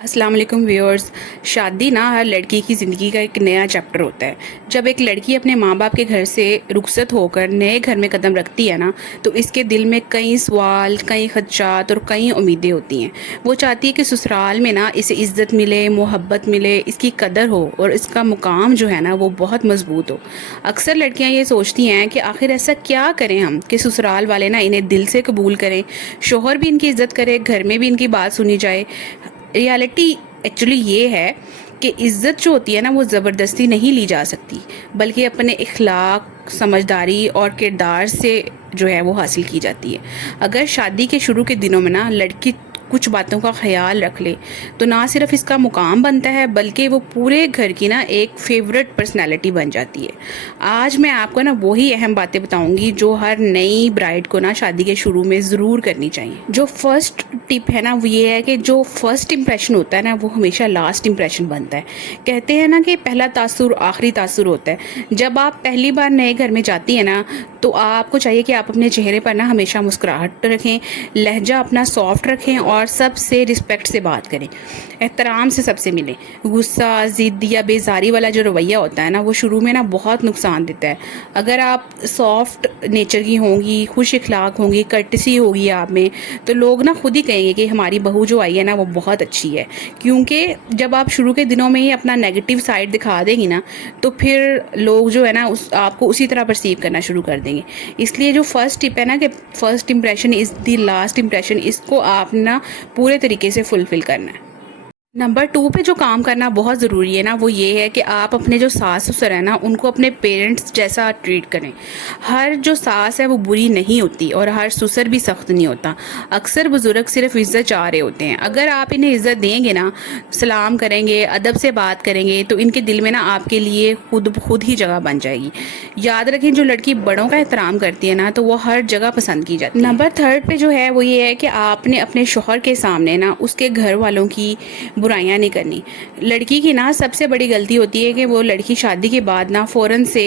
अस्सलाम वालेकुम व्यूअर्स। शादी ना हर लड़की की ज़िंदगी का एक नया चैप्टर होता है। जब एक लड़की अपने माँ बाप के घर से रुखसत होकर नए घर में कदम रखती है ना, तो इसके दिल में कई सवाल, कई खदशात और कई उम्मीदें होती हैं। वो चाहती है कि ससुराल में ना इसे इज़्ज़त मिले, मोहब्बत मिले, इसकी कदर हो और इसका मुकाम जो है ना वो बहुत मजबूत हो। अक्सर लड़कियां ये सोचती हैं कि आखिर ऐसा क्या करें हम कि ससुराल वाले ना इन्हें दिल से कबूल करें, शोहर भी इनकी इज़्ज़त करे, घर में भी इनकी बात सुनी जाए। रियलिटी एक्चुअली ये है कि इज़्ज़त जो होती है ना वो ज़बरदस्ती नहीं ली जा सकती, बल्कि अपने इखलाक, समझदारी और किरदार से जो है वो हासिल की जाती है। अगर शादी के शुरू के दिनों में ना लड़की कुछ बातों का ख्याल रख ले तो ना सिर्फ इसका मुकाम बनता है, बल्कि वो पूरे घर की ना एक फेवरेट पर्सनैलिटी बन जाती है। आज मैं आपको ना वही अहम बातें बताऊंगी जो हर नई ब्राइड को ना शादी के शुरू में ज़रूर करनी चाहिए। जो फर्स्ट टिप है ना वो ये है कि जो फर्स्ट इम्प्रेशन होता है ना वो हमेशा लास्ट इम्प्रेशन बनता है। कहते हैं ना कि पहला तासुर आखिरी तासुर होता है। जब आप पहली बार नए घर में जाती है ना तो आपको चाहिए कि आप अपने चेहरे पर ना हमेशा मुस्कुराहट रखें, लहजा अपना सॉफ्ट रखें और सबसे रिस्पेक्ट से बात करें, एहतराम से सबसे मिलें। गुस्सा, ज़िद या बेजारी वाला जो रवैया होता है ना वो शुरू में ना बहुत नुकसान देता है। अगर आप सॉफ्ट नेचर की होंगी, खुश इखलाक होंगी, कर्टसी होगी आप में, तो लोग ना खुद ही कहेंगे कि हमारी बहू जो आई है ना वो बहुत अच्छी है। क्योंकि जब आप शुरू के दिनों में ही अपना नेगेटिव साइड दिखा देंगी ना तो फिर लोग जो है ना आपको उसी तरह परसीव करना शुरू कर देंगे। इसलिए जो फर्स्ट टिप है ना कि first impression is the last impression, इसको आप ना पूरे तरीके से फुलफिल करना है। नंबर 2 पे जो काम करना बहुत ज़रूरी है ना वो ये है कि आप अपने जो सास ससुर है ना उनको अपने पेरेंट्स जैसा ट्रीट करें। हर जो सास है वो बुरी नहीं होती और हर ससुर भी सख्त नहीं होता। अक्सर बुजुर्ग सिर्फ इज़्ज़त चाह रहे होते हैं। अगर आप इन्हें इज़्ज़त देंगे ना, सलाम करेंगे, अदब से बात करेंगे, तो इनके दिल में ना आपके लिए खुद ही जगह बन जाएगी। याद रखें, जो लड़की बड़ों का एहतराम करती है ना तो वो हर जगह पसंद की जाती है। नंबर 3 पे जो है वो ये है कि आपने अपने शौहर के सामने ना उसके घर वालों की बुराइयां नहीं करनी। लड़की की ना सबसे बड़ी गलती होती है कि वो लड़की शादी के बाद ना फ़ौरन से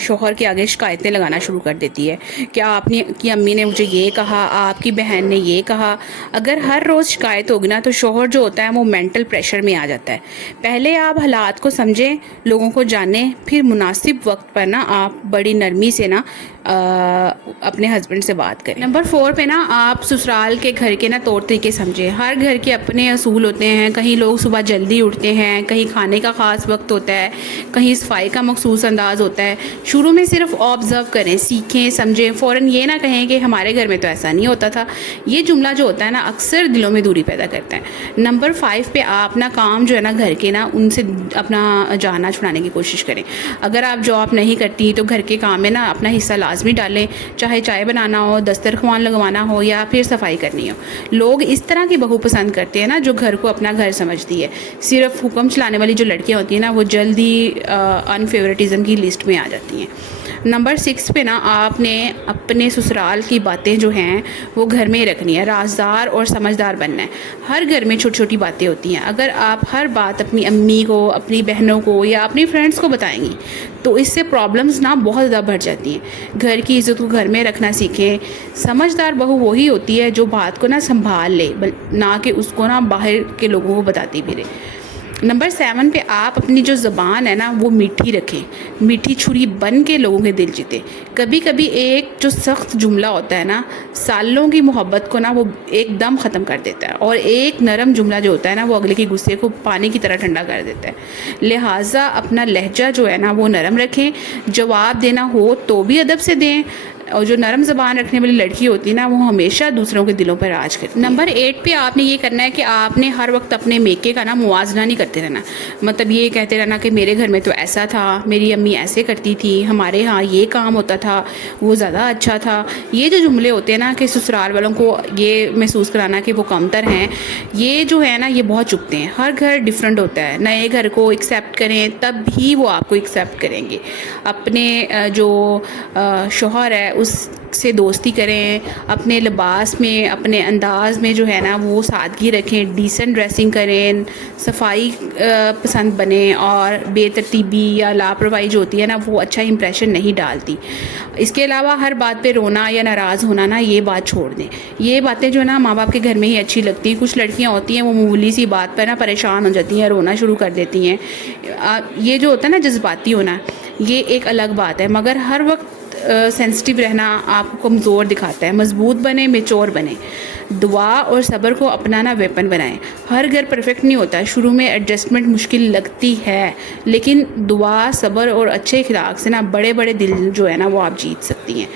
शौहर के आगे शिकायतें लगाना शुरू कर देती है कि आपने की अम्मी ने मुझे ये कहा, आपकी बहन ने ये कहा। अगर हर रोज़ शिकायत होगी ना तो शौहर जो होता है वो मेंटल प्रेशर में आ जाता है। पहले आप हालात को समझें, लोगों को जानें, फिर मुनासिब वक्त पर ना आप बड़ी नरमी से ना अपने हस्बैंड से बात करें। नंबर 4 पे ना आप ससुराल के घर के ना तौर तरीके समझें। हर घर के अपने असूल होते हैं। कहीं लोग सुबह जल्दी उठते हैं, कहीं खाने का ख़ास वक्त होता है, कहीं सफाई का मखसूस अंदाज़ होता है। शुरू में सिर्फ ऑब्ज़र्व करें, सीखें, समझें। फ़ौरन ये ना कहें कि हमारे घर में तो ऐसा नहीं होता था। ये जुमला जो होता है ना अक्सर दिलों में दूरी पैदा करता है। नंबर 5 पे आप ना काम जो है ना घर के ना उनसे अपना जाना छुड़ाने की कोशिश करें। अगर आप जॉब नहीं करती तो घर के काम में ना अपना हिस्सा लाजमी डालें, चाहे चाय बनाना हो, दस्तरखान लगवाना हो या फिर सफाई करनी हो। लोग इस तरह की बहू पसंद करते हैं ना जो घर को अपना घर समझती है। सिर्फ हुक्म चलाने वाली जो लड़कियां होती हैं ना वो जल्दी अनफेवरेटिज्म की लिस्ट में आ जाती हैं। नंबर 6 पे ना आपने अपने ससुराल की बातें जो हैं वो घर में ही रखनी है। राजदार और समझदार बनना है। हर घर में छोटी छोटी बातें होती हैं। अगर आप हर बात अपनी अम्मी को, अपनी बहनों को या अपनी फ्रेंड्स को बताएंगी तो इससे प्रॉब्लम्स ना बहुत ज़्यादा बढ़ जाती हैं। घर की इज़्ज़त को घर में रखना सीखें। समझदार बहू वही होती है जो बात को ना संभाल ले, ना कि उसको ना बाहर के लोगों को बताती भी रहे। नंबर 7 पे आप अपनी जो ज़बान है ना वो मीठी रखें। मीठी छुरी बन के लोगों के दिल जीते। कभी कभी एक जो सख्त जुमला होता है ना सालों की मोहब्बत को ना वो एकदम ख़त्म कर देता है, और एक नरम जुमला जो होता है ना वो अगले के गुस्से को पानी की तरह ठंडा कर देता है। लिहाजा अपना लहजा जो है ना वो नरम रखें। जवाब देना हो तो भी अदब से दें, और जो नरम ज़बान रखने वाली लड़की होती है ना वो हमेशा दूसरों के दिलों पर राज करती है। नंबर 8 पे आपने ये करना है कि आपने हर वक्त अपने मेके का ना मुआवजा नहीं करते रहना। मतलब ये कहते रहना कि मेरे घर में तो ऐसा था, मेरी अम्मी ऐसे करती थी, हमारे यहाँ ये काम होता था, वो ज़्यादा अच्छा था। ये जो जुमले होते हैं ना कि ससुराल वालों को ये महसूस कराना कि वो कमतर हैं, ये जो है ना ये बहुत चुभते हैं। हर घर डिफरेंट होता है। नए घर को एक्सेप्ट करें तब भी वो आपको एक्सेप्ट करेंगे। अपने जो शौहर है اس سے دوستی کریں، اپنے لباس میں، اپنے انداز میں جو ہے نا وہ سادگی رکھیں، ڈیسنٹ ڈریسنگ کریں، صفائی پسند بنیں، اور بے ترتیبی یا لاپرواہی جو ہوتی ہے نا وہ اچھا امپریشن نہیں ڈالتی۔ اس کے علاوہ ہر بات پہ رونا یا ناراض ہونا نا یہ بات چھوڑ دیں، یہ باتیں جو ہے نا ماں باپ کے گھر میں ہی اچھی لگتی ہیں۔ کچھ لڑکیاں ہوتی ہیں وہ معمولی سی بات پر نا پریشان ہو جاتی ہیں، رونا شروع کر دیتی ہیں۔ یہ جو ہوتا ہے نا جذباتی ہونا، یہ ایک الگ بات ہے، مگر ہر وقت سینسٹیو رہنا آپ کو کمزور دکھاتا ہے۔ مضبوط بنیں، میچور بنیں، دعا اور صبر کو اپنانا ویپن بنائیں۔ ہر گھر پرفیکٹ نہیں ہوتا، شروع میں ایڈجسٹمنٹ مشکل لگتی ہے، لیکن دعا، صبر اور اچھے اخلاق سے نا بڑے بڑے دل جو ہے نا وہ آپ جیت سکتی ہیں۔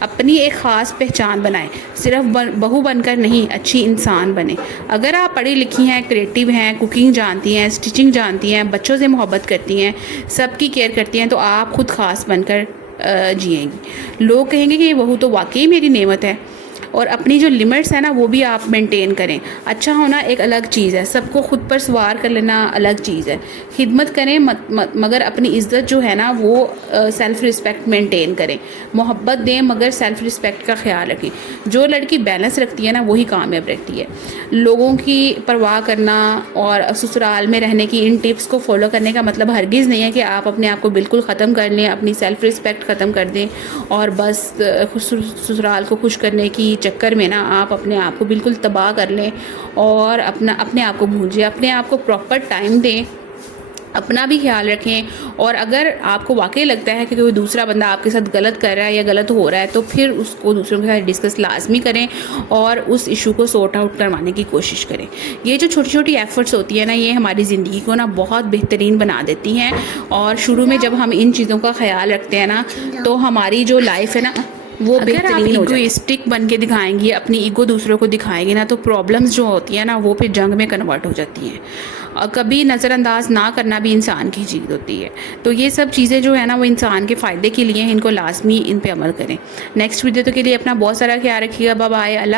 اپنی ایک خاص پہچان بنائیں، صرف بہو بن کر نہیں، اچھی انسان بنیں۔ اگر آپ پڑھی لکھی ہیں، کریٹیو ہیں، کوکنگ جانتی ہیں، اسٹیچنگ جانتی ہیں، بچوں سے محبت کرتی ہیں، سب کی کیئر کرتی ہیں، تو آپ خود خاص بن کر جئیں گی۔ لوگ کہیں گے کہ یہ بہو تو واقعی میری نعمت ہے۔ اور اپنی جو لمٹس ہیں نا وہ بھی آپ مینٹین کریں۔ اچھا ہونا ایک الگ چیز ہے، سب کو خود پر سوار کر لینا الگ چیز ہے۔ خدمت کریں مگر اپنی عزت جو ہے نا وہ سیلف رسپیکٹ مینٹین کریں۔ محبت دیں مگر سیلف رسپیکٹ کا خیال رکھیں۔ جو لڑکی بیلنس رکھتی ہے نا وہی کامیاب رہتی ہے۔ لوگوں کی پرواہ کرنا اور سسرال میں رہنے کی ان ٹپس کو فالو کرنے کا مطلب ہرگز نہیں ہے کہ آپ اپنے آپ کو بالکل ختم کر لیں، اپنی سیلف رسپیکٹ ختم کر دیں، اور بس سسرال کو خوش کرنے کی چکر میں نا آپ اپنے آپ کو بالکل تباہ کر لیں اور اپنے آپ کو بھوجیں۔ اپنے آپ کو پراپر ٹائم دیں، اپنا بھی خیال رکھیں، اور اگر آپ کو واقعی لگتا ہے کہ کوئی دوسرا بندہ آپ کے ساتھ غلط کر رہا ہے یا غلط ہو رہا ہے تو پھر اس کو دوسروں کے ساتھ ڈسکس لازمی کریں اور اس ایشو کو سورٹ آؤٹ کروانے کی کوشش کریں۔ یہ جو چھوٹی چھوٹی ایفرٹس ہوتی ہیں نا یہ ہماری زندگی کو نا بہت بہترین بنا دیتی ہیں، اور شروع میں جب ہم ان چیزوں کا خیال رکھتے ہیں نا تو ہماری جو لائف ہے نا وہ بہترین ہو جاتی ہے۔ ایگوئسٹک بن کے دکھائیں گی، اپنی ایگو دوسروں کو دکھائیں گی نا تو پرابلمس جو ہوتی ہیں نا وہ پھر جنگ میں کنورٹ ہو جاتی ہیں، اور کبھی نظر انداز نہ کرنا بھی انسان کی چیز ہوتی ہے۔ تو یہ سب چیزیں جو ہے نا وہ انسان کے فائدے کے لیے ہیں، ان کو لازمی ان پہ عمل کریں۔ نیکسٹ ویڈیو کے لیے اپنا بہت سارا خیال رکھیے گا۔ بائے بائے، اللہ